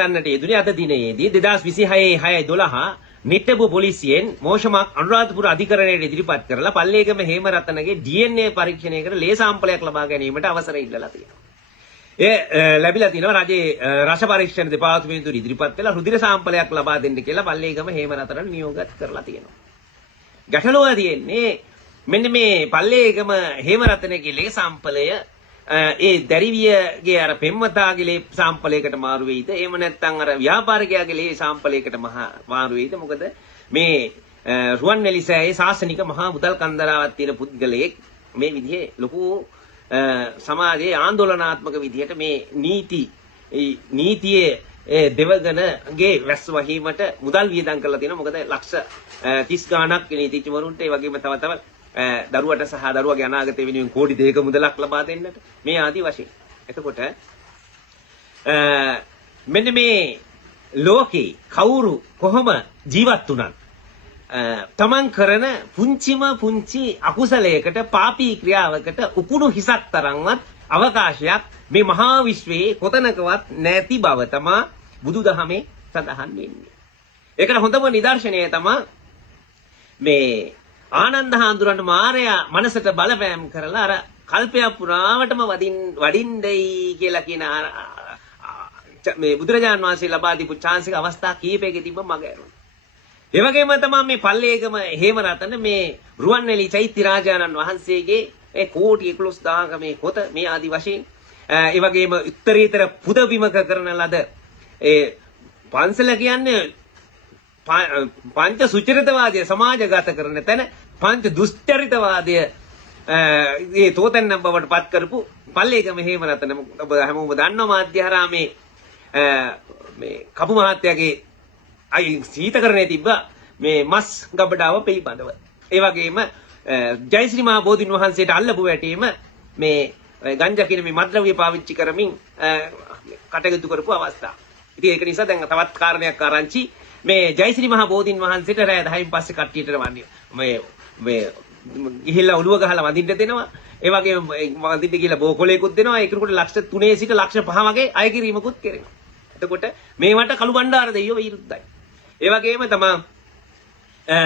පවත්වන්නට යෙදුනේ අද දිනයේදී 2026 6/12 නිට්ටඹු පොලිසියෙන් මෝෂමක් අනුරාධපුර අධිකරණයට ඉදිරිපත් කරලා පල්ලේගම හේමරතනගේ DNA පරීක්ෂණය කර ලේ සාම්පලයක් ලබා ගැනීමට අවසර ඉල්ලලා තියෙනවා. ලැබිලා තිනවා රජයේ රස පරීක්ෂණ දෙපාර්තමේන්තුව ඉදිරිපත් වෙලා රුධිර සාම්පලයක් ලබා දෙන්න කියලා පල්ලේගම හේමරතනට නියෝගත් කරලා තියෙනවා. ගැටලුව තියෙන්නේ මෙන්න මේ පල්ලේගම හේමරතනගේ ලේ සාම්පලය ඒ දැරිවියගේ අර පෙම්වතාගේ ලේ සාම්පලයකට මාරු වෙයිද? එහෙම නැත්නම් අර ව්‍යාපාරිකයාගේ ලේ සාම්පලයකට මාරු වෙයිද? මොකද මේ රුවන්වැලි සෑයේ ශාසනික මහා මුදල් කන්දරාවක් තියෙන පුද්ගලයෙක් මේ විදිහේ ලොකු සමාජයේ ආందోලනාත්මක විදිහට මේ නීතියේ දෙවගණගේ වැස් වහීමට මුදල් වියදම් කරලා තියෙනවා. මොකද ලක්ෂ 30 ගාණක් නීතිඥවරුන්ට ඒ වගේම තව දරුවට සහ දරුවගේ අනාගතය වෙනුවෙන් කෝටි 2ක මුදලක් ලබා දෙන්නට මේ ආදි වශයෙන්. එතකොට මෙන්න මේ ලෝකේ කවුරු කොහොම ජීවත් වුණත් තමන් කරන පුංචි අකුසලයකට පාපී ක්‍රියාවකට උකුණු හිසක් තරම්වත් අවකාශයක් මේ මහා විශ්වයේ කොතනකවත් නැති බව තමයි බුදුදහමේ සඳහන් වෙන්නේ. ඒකට හොඳම නිදර්ශනය තමයි මේ ආනන්ද හාමුදුරන්ට මාරයා මනසට බලපෑම් කරලා අර කල්පයක් පුරාවටම වඩින්නයි කියලා කියන මේ බුදුරජාණන් වහන්සේ ලබා දීපු chance එක අවස්ථා කීපයක තිබ්බ මග ඇරුණා. ඒ වගේම තමයි මේ පල්ලේගම හේමරතන මේ රුවන්වැලි චෛත්‍ය රාජානන් වහන්සේගේ ඒ කෝටි 11000ක මේ පොත මේ ආදි වශයෙන් ඒ වගේම උත්තරීතර පුදබිමක කරන ලද ඒ පන්සල කියන්නේ පංච සුචරිතවාදය සමාජගත කරන තැන පංච දුස්චරිතවාදය ඒ තෝතැන්නම් බවට පත් කරපු පල්ලේගම හේමරතන ඔබ හැමෝම දන්නවා මාධ්‍යහරාමේ මේ කපු මහත්තයාගේ සීතකරණයේ තිබ්බ මේ මස් ගබඩාව පිළිබඳව. ඒ වගේම ජයශ්‍රී මහ බෝධින් වහන්සේට අල්ලපු වැටීම මේ ගංජා කියන මේ මද්ද්‍රව්‍ය පාවිච්චි කරමින් කටයුතු කරපු අවස්ථාව. ඉතින් ඒක නිසා දැන් තවත් කාරණයක් ආරංචි මේ ජයශ්‍රී මහ බෝධින් වහන්සේට රෑ 10න් පස්සේ කට්ටියට වන්නේ මේ ගිහිල්ලා ඔළුව ගහලා වඳින්න දෙනවා. ඒ වගේම වඳින්න කියලා බෝකොලේකුත් දෙනවා. ඒකට ලක්ෂ 3 සිට ලක්ෂ 5 වගේ අය කිරීමකුත් කරනවා. එතකොට මේවට කළු බණ්ඩාර දෙයියෝ විරුද්ධයි. ඒ වගේම තමයි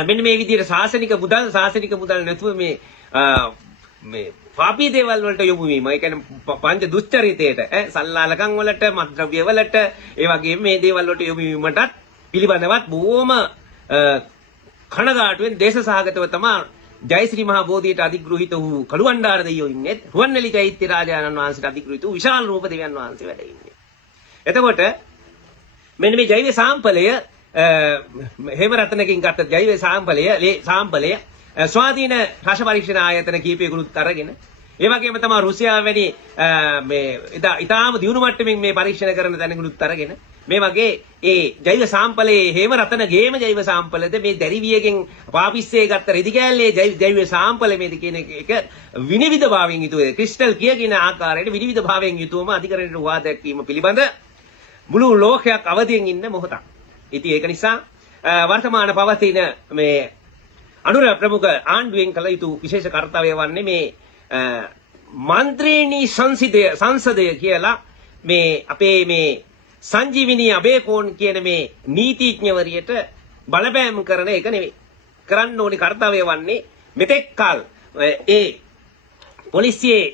මෙන්න මේ විදිහට ශාසනික මුදල් නැතුව මේ පාපී දේවල් වලට යොමු වීම. ඒ කියන්නේ පංච දුස්චරිතයට සල්ලාලකම් වලට මත්ද්‍රව්‍ය වලට ඒ වගේම මේ දේවල් වලට යොමු වීමටත් පිළිබඳවත් බොහොම කනගාටුවෙන් දේශසහගතව තමයි ජයශ්‍රී මහ බෝධියට අධිග්‍රහිත වූ කළුවණ්ඩාර දෙයියෝ ඉන්නේ. රුවන්වැලි චෛත්‍ය රාජානන් වහන්සේට අධිග්‍රහිත වූ විශාල රූප දෙවියන් වහන්සේ වැඩ ඉන්නේ. එතකොට මෙන්න මේ ජෛව සාම්පලය හේමරතනකින් ගත්ත ජෛව සාම්පලය ස්වාධීන රස පරීක්ෂණ ආයතන කීපයකට අරගෙන ඒ වගේම තමයි රුසියාව වැනි මේ ඉතාම දියුණු මට්ටමින් මේ පරීක්ෂණ කරන තැනකට අරගෙන මේ වගේ ඒ ජෛව සාම්පලයේ හේමරතනගේම ජෛව සාම්පලද මේ දැරිවියගෙන් පාපිස්සේ ගත්ත රෙදි කෑල්ලේ ජෛව සාම්පල මේද කියන එක විනිවිද භාවයෙන් යුතුව ක්‍රිස්ටල් කියන ආකාරයට විනිවිද භාවයෙන් යුතුවම අධිකරණයට හොවා දැක්වීම පිළිබඳ මුළු ලෝකයක් අවදියෙන් ඉන්න මොහොතක්. ඉතින් ඒක නිසා වර්තමාන පවතින මේ අනුර ප්‍රමුඛ ආණ්ඩුවෙන් කළ යුතු විශේෂ කාර්යය වන්නේ මේ මන්ත්‍රීනි සංසදය කියලා මේ අපේ මේ සංජීවිනී අබේකෝන් කියන මේ නීතිඥවරියට බලපෑම් කරන එක නෙවෙයි. කරන්න ඕනි කාර්යය වන්නේ මෙතෙක් කල ඒ පොලිසියේ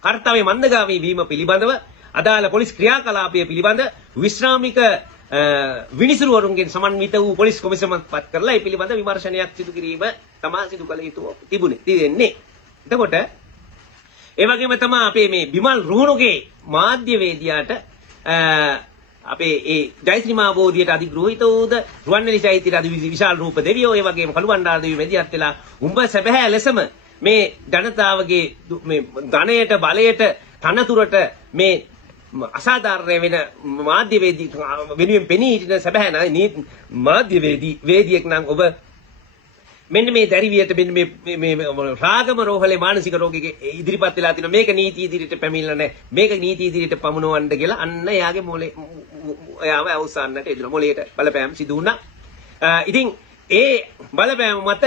කාර්යය මන්දගාමී වීම පිළිබඳව අදාළ පොලිස් ක්‍රියාකලාපය පිළිබඳ විශ්‍රාමික විනිසුරුවරුන්ගෙන් සමන්විත වූ පොලිස් කොමිසමක් පත් කරලා ඒ පිළිබඳ විමර්ශනයක් සිදු කිරීම තමයි සිදු කළ යුතු තිබෙන්නේ. එතකොට ඒ වගේම තමයි අපේ මේ බිමල් රුහුණුගේ මාධ්‍යවේදියාට අපේ ඒ ජයශ්‍රී මහ බෝධියට අධිග්‍රහිත වූද රුවන්වැලි චෛත්‍යයට විශාල රූප දෙවියෝ ඒ වගේම කළුබණ්ඩාර දෙවියෝ මැදිහත් වෙලා උඹ සැබෑ ලෙසම මේ ජනතාවගේ මේ ධනයට බලයට තනතුරට මේ අසාධාරණ වෙන මාධ්‍යවේදී වෙනුවෙන් පෙනී සිටින සැබෑ මාධ්‍යවේදියෙක් නම් ඔබ මෙන්න මේ දැරිවියට මෙන්න මේ රාගම රෝහලේ මානසික රෝගියෙක් ඉදිරිපත් වෙලා තිනවා. මේක නීති ඉදිරියට පැමිණලා නැහැ. මේක නීති ඉදිරියට පමුණවන්න කියලා අන්න එයාගේ මොලේ එයාව අවසන්නට එදුණා. මොලේට බලපෑම් සිදු වුණා. ඉතින් ඒ බලපෑම මත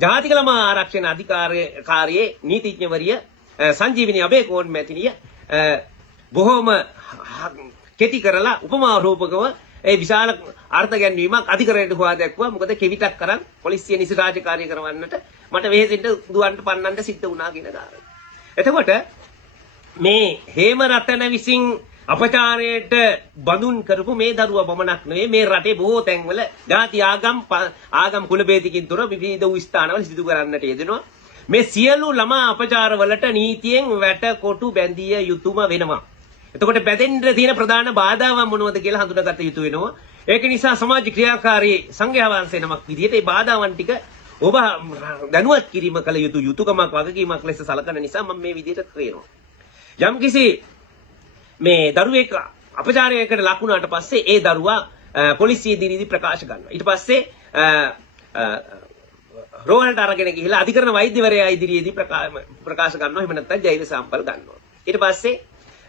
ජාතික ළමා ආරක්ෂණ අධිකාරියේ නීතිඥවරිය සංජීවිනී අබේකෝන් මැතිණිය බොහොම කෙටි කරලා උපමා රූපකව ඒ විශාල අර්ථ ගැන්වීමක් අධිකරණයට හොවා දැක්වුවා. මොකද කෙවිතක් කරන් පොලිසිය නිසි රාජකාරිය කරවන්නට මට වෙහෙසෙන්න දුවන්ට පන්නන්න සිද්ධ වුණා කියන කාරණය. එතකොට මේ හේමරතන විසින් අපචාරයට බඳුන් කරපු මේ දරුවා පමණක් නෙවෙයි මේ රටේ බොහෝ තැන්වල ජාති ආගම් කුල ભેදකින් තොර විවිධ වූ ස්ථානවල සිදු කරන්නට යෙදෙනවා. මේ සියලු ළමා අපචාරවලට නීතියෙන් වැටකොටු බැඳිය යුතුම වෙනවා. එතකොට බැඳෙන්න තියෙන ප්‍රධාන බාධාවන් මොනවද කියලා හඳුනාගත යුතු වෙනවා. ඒක නිසා සමාජ ක්‍රියාකාරී සංඝයා වහන්සේ නමක් විදිහට මේ බාධාවන් ටික ඔබ දැනුවත් කිරීම කළ යුතු යුතුයකමක් වගකීමක් ලෙස සලකන නිසා මම මේ විදිහට කියනවා. යම්කිසි මේ දරුවෙක් අපචාරයකට ලක් වුණාට පස්සේ ඒ දරුවා පොලිසිය ඉදිරියේදී ප්‍රකාශ කරනවා. ඊට පස්සේ රෝහලට අරගෙන ගිහිලා අධිකරණ වෛද්‍යවරයා ඉදිරියේදී ප්‍රකාශ කරනවා. එහෙම නැත්නම් ජෛව සාම්පල් ගන්නවා. ඊට පස්සේ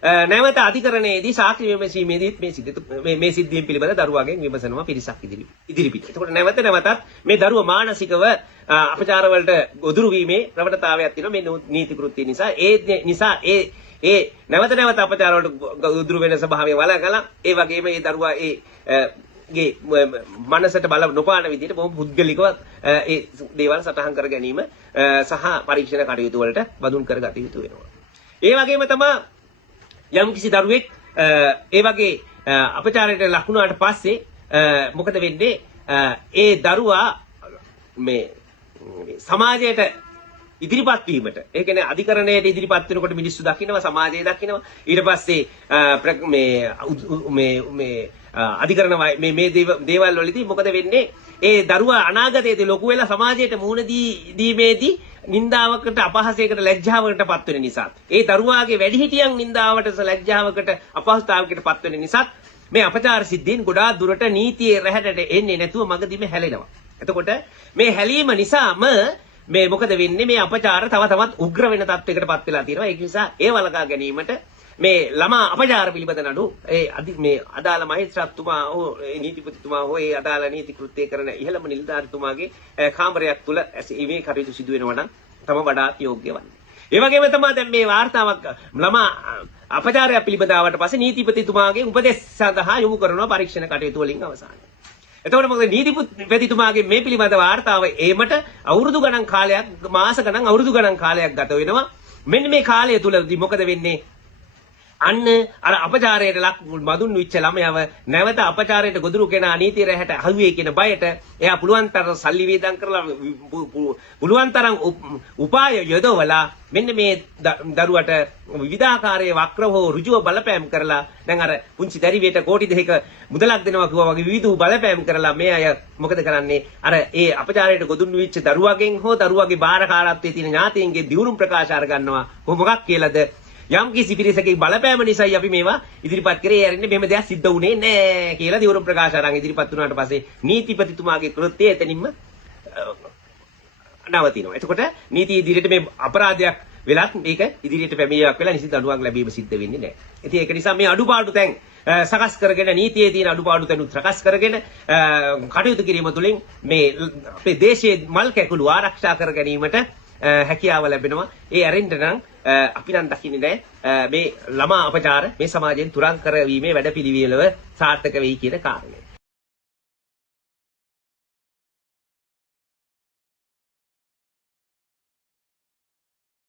නැවත අධිකරණයේදී සාක්ෂි විමසීමේදීත් මේ සිද්ධියෙන් පිළිබඳ දරුවාගෙන් විමසනවා පිරිසක් ඉදිරිපිට. එතකොට නැවතත් මේ දරුවා මානසිකව අපචාර වලට ගොදුරු වීමේ ප්‍රවණතාවයක් තියෙනවා මේ නීති කෘත්‍ය නිසා. ඒ නැවත අපචාර වලට ගොදුරු වෙන ස්වභාවය වළකලා ඒ වගේම මේ දරුවා ගේ මනසට බල නොපාන විදිහට බොහොම පුද්ගලිකව ඒ දේවල් සටහන් කර ගැනීම සහ පරීක්ෂණ කටයුතු වලට බඳුන් කරගත යුතු වෙනවා. ඒ වගේම තමයි යම්කිසි දරුවෙක් ඒ වගේ අපචාරයට ලක් වුණාට පස්සේ මොකද වෙන්නේ? ඒ දරුවා මේ සමාජයට ඉදිරිපත් වීමට, ඒ කියන්නේ අධිකරණයට ඉදිරිපත් වෙනකොට මිනිස්සු දකින්නවා, සමාජය දකින්නවා. ඊට පස්සේ මේ අධිකරණ මේ දේවල් වලදී මොකද වෙන්නේ? ඒ දරුවා අනාගතයේදී ලොකු වෙලා සමාජයට මුහුණ දීමේදී නින්දාවකට, අපහාසයකට, ලැජ්ජාවකට පත් වෙන නිසා, ඒ දරුවාගේ වැඩිහිටියන් නින්දාවට, ලැජ්ජාවකට, අපහසුතාවයකට පත් වෙන නිසා මේ අපචාර සිද්ධීන් ගොඩාක් දුරට නීතියේ රැහැටට එන්නේ නැතුව මගදීම හැලෙනවා. එතකොට මේ හැලීම නිසාම මේ මොකද වෙන්නේ? මේ අපචාර තව තවත් උග්‍ර වෙන තත්යකට පත් වෙලා තියෙනවා. ඒක නිසා ඒ වළකා ගැනීමට මේ ළමා අපචාර පිළිබඳ නඩු මේ අදාළ මහේස්ත්‍රාත්තුමා හෝ නීතිපතිතුමා හෝ ඒ අදාළ නීති කෘත්‍ය කරන ඉහළම නිලධාරිතුමාගේ කාමරයක් තුල මේ කටයුතු සිදු වෙනවා නම් තම වඩාත් යෝග්‍ය වන්නේ. ඒ වගේම තමයි දැන් මේ වාර්තාවක් ළමා අපචාරය පිළිබඳවට පස්සේ නීතිපතිතුමාගේ උපදෙස් සඳහා යොමු කරනවා පරීක්ෂණ කටයුතු වලින් අවසානයේ. එතකොට මොකද නීතිපතිතුමාගේ මේ පිළිබඳ වාර්තාව ඒමට අවුරුදු ගණන් කාලයක්, මාස ගණන්, අවුරුදු ගණන් කාලයක් ගත වෙනවා. මෙන්න මේ කාලය තුලදී මොකද වෙන්නේ? අන්න අර අපචාරයට ලක් මදුන් වෙච්ච ළමයව නැවත අපචාරයට ගොදුරු කෙනා නීතිය රැහැට අහුවේ කියන බයට එයා පුළුවන් තරම් සල්ලි වේදම් කරලා පුළුවන් තරම් උපාය යොදවලා මෙන්න මේ දරුවට විවිධාකාරයේ වක්‍ර හෝ ඍජුව බලපෑම් කරලා දැන් අර පුංචි දරිවියට කෝටි දෙකක මුදලක් දෙනවා කිව්වා වගේ විවිධ බලපෑම් කරලා මේ අය මොකද කරන්නේ? අර ඒ අපචාරයට ගොදුරු වෙච්ච දරුවගෙන් හෝ දරුවගේ බාරකාරත්වයේ තියෙන ඥාතීන්ගේ දියුණුම් ප්‍රකාශ අර ගන්නවා. මොකක් කියලාද? යම් කිසි පිරිසකගේ බලපෑම නිසායි අපි මේවා ඉදිරිපත් කරේ. යරින්නේ මෙහෙම දෙයක් සිද්ධ වුණේ නැහැ කියලා දියුණු ප්‍රකාශ අරන් ඉදිරිපත් වුණාට පස්සේ නීතිපතිතුමාගේ කෘත්‍යය එතනින්ම නවතිනවා. එතකොට නීති ඉදිරියට මේ අපරාධයක් වෙලත් මේක ඉදිරියට පැමිණීමක් වෙලා නිසි දඬුවම් ලැබීම සිද්ධ වෙන්නේ නැහැ. ඉතින් ඒක නිසා මේ අඩුපාඩු තැන් සකස් කරගෙන නීතියේ තියෙන අඩුපාඩු තැන් සකස් කරගෙන කටයුතු කිරීම තුළින් මේ අපේ දේශයේ මල් කැකුළු ආරක්ෂා කර ගැනීමට හැකියාව ලැබෙනවා. ඒ ඇරෙන්න නම් අපි නම් දකින්නේ නැහැ මේ ළමා අපචාර මේ සමාජයෙන් තුරන් කරවීමේ වැඩපිළිවෙලව සාර්ථක වෙයි කියන කාරණය.